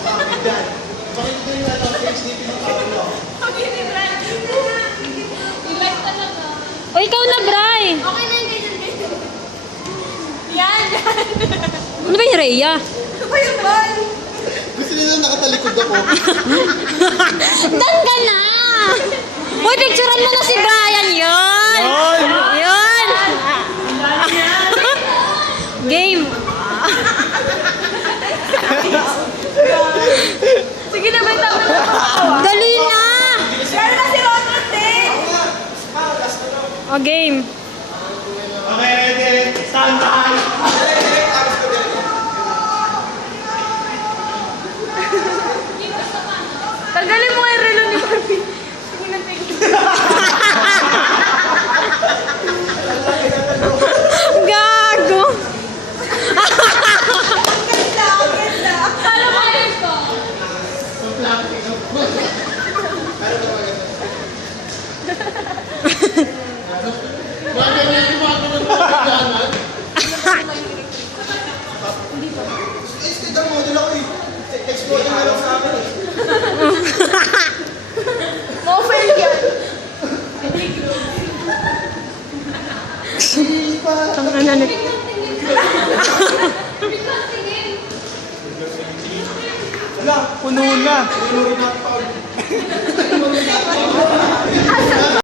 Bakit ito yung HDP ng Pablo? O, ikaw na, Bray. Okay na yung ganyan. Yan, yan. Ano ba yung Rhea? Ano ba yung ball? Gusto nila nakatalikod ako. Dan ka na! Uy, picturean mo na si Brian yun! Yun! Game! Sige na, may tama na pakawa. Dali na! Pero na si Ronald eh. O, game! Okay, ready? Stand by! Tanggalin mo nga yung relo ni Barbie. Sige na, tingin. Gago! Ang ganda, ang ganda. Alam mo kayo ito? Bakit na yung mga ganun na kailangan? Tignan mo, dila ko eh. Explore na lang sa akin eh. Mofel yan. Ang ano Wala, puno na. Puno na.